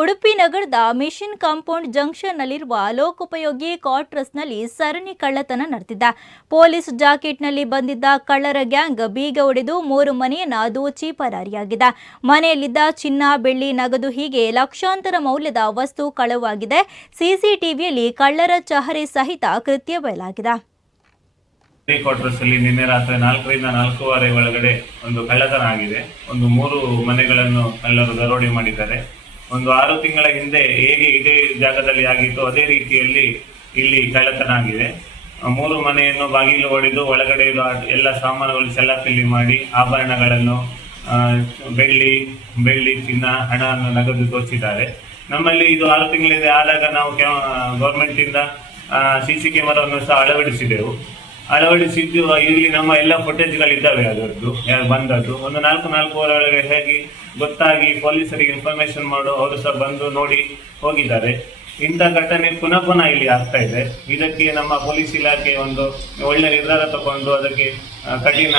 ಉಡುಪಿ ನಗರದ machine compound ಜಂಕ್ಷನ್ನಲ್ಲಿರುವ ಲೋಕೋಪಯೋಗಿ ಕ್ವಾರ್ಟರ್ಸ್ನಲ್ಲಿ ಸರಣಿ ಕಳ್ಳತನ ನಡೆದಿದ್ದ ಪೊಲೀಸ್ ಜಾಕೆಟ್ನಲ್ಲಿ ಬಂದಿದ್ದ ಕಳ್ಳರ ಗ್ಯಾಂಗ್ ಬೀಗ ಒಡೆದು ಮೂರು ಮನೆಯನ್ನು ದೋಚಿ ಪರಾರಿಯಾಗಿದೆ. ಮನೆಯಲ್ಲಿದ್ದ ಚಿನ್ನ, ಬೆಳ್ಳಿ, ನಗದು ಹೀಗೆ ಲಕ್ಷಾಂತರ ಮೌಲ್ಯದ ವಸ್ತು ಕಳವಾಗಿದೆ. ಸಿಸಿಟಿವಿಯಲ್ಲಿ ಕಳ್ಳರ ಚಹರೆ ಸಹಿತ ಕೃತ್ಯ ಬಯಲಾಗಿದೆ. ನಿನ್ನೆ ರಾತ್ರಿ ನಾಲ್ಕರಿಂದ ನಾಲ್ಕೂವರೆ ಒಳಗಡೆ ಒಂದು ಕಳ್ಳತನ ಆಗಿದೆ. ಒಂದು ಮೂರು ಮನೆಗಳನ್ನು ಕಳ್ಳರು ದರೋಡೆ ಮಾಡಿದ್ದಾರೆ. ಒಂದು ಆರು ತಿಂಗಳ ಹಿಂದೆ ಹೇಗೆ ಇದೇ ಜಾಗದಲ್ಲಿ ಆಗಿತ್ತು, ಅದೇ ರೀತಿಯಲ್ಲಿ ಇಲ್ಲಿ ಕಳ್ಳತನ ಆಗಿದೆ. ಮೂರು ಮನೆಯನ್ನು ಬಾಗಿಲು ಹೊಡೆದು ಒಳಗಡೆ ಎಲ್ಲ ಸಾಮಾನುಗಳು ಚೆಲ್ಲಾಪಿಲ್ಲಿ ಮಾಡಿ ಆಭರಣಗಳನ್ನು ಬೆಳ್ಳಿ ಬೆಳ್ಳಿ ಚಿನ್ನ, ಹಣವನ್ನು ನಗದು ದೋಚಿದ್ದಾರೆ ನಮ್ಮಲ್ಲಿ ಇದು ಆರು ತಿಂಗಳಿಂದ. ಆದಾಗ ನಾವು ಗೌರ್ಮೆಂಟಿಂದ ಸಿ ಸಿ ಕ್ಯಾಮರಾವನ್ನು ಸಹ ಅಳವಡಿಸಿದೆವು. ಅಳವಡಿಸಿದ್ದು ಇಲ್ಲಿ ನಮ್ಮ ಎಲ್ಲ ಫುಟೇಜ್ಗಳಿದ್ದಾವೆ ಅದರದ್ದು. ಬಂದದ್ದು. ಒಂದು ನಾಲ್ಕು ನಾಲ್ಕು ಒಳಗೆ ಹೇಗೆ ಗೊತ್ತಾಗಿ ಪೊಲೀಸರಿಗೆ ಇನ್ಫಾರ್ಮೇಶನ್ ಮಾಡು ಅವರು ಸಹ ಬಂದು ನೋಡಿ ಹೋಗಿದ್ದಾರೆ. ಇಂಥ ಘಟನೆ ಪುನಃ ಪುನಃ ಇಲ್ಲಿ ಆಗ್ತಾ ಇದೆ. ಇದಕ್ಕೆ ನಮ್ಮ ಪೊಲೀಸ್ ಇಲಾಖೆ ಒಂದು ಒಳ್ಳೆ ನಿರ್ಧಾರ ತಗೊಂಡು ಅದಕ್ಕೆ ಕಠಿಣ